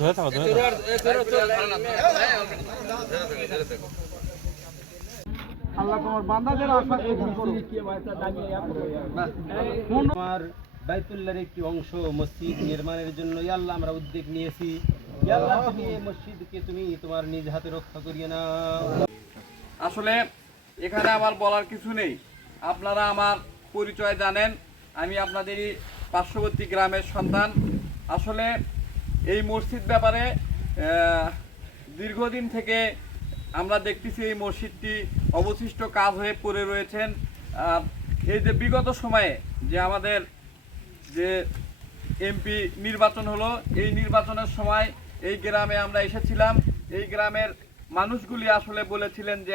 ধরে থাকো আল্লাহ তোমার বান্দাদের আশা কবুল করুন। আমার বাইতুল্লাহর একটি অংশ মসজিদ নির্মাণের জন্য ইয়া আল্লাহ আমরা উদ্যোগ নিয়েছি। ইয়া আল্লাহ তুমি এই মসজিদকে তুমি তোমার নিজ হাতে রক্ষা করিয়ে নাও। আসলে এখানে আমার বলার কিছু নেই, আপনারা আমার পরিচয় জানেন, আমি আপনাদেরই পার্শ্ববর্তী গ্রামের সন্তান। আসলে এই মসজিদ ব্যাপারে দীর্ঘদিন থেকে আমরা দেখতেছি এই মসজিদটি অবশিষ্ট কাজ হয়ে পড়ে রয়েছেন। এই যে বিগত সময়ে যে আমাদের যে এমপি নির্বাচন হলো, এই নির্বাচনের সময় এই গ্রামে আমরা এসেছিলাম। এই গ্রামের মানুষগুলি আসলে বলেছিলেন যে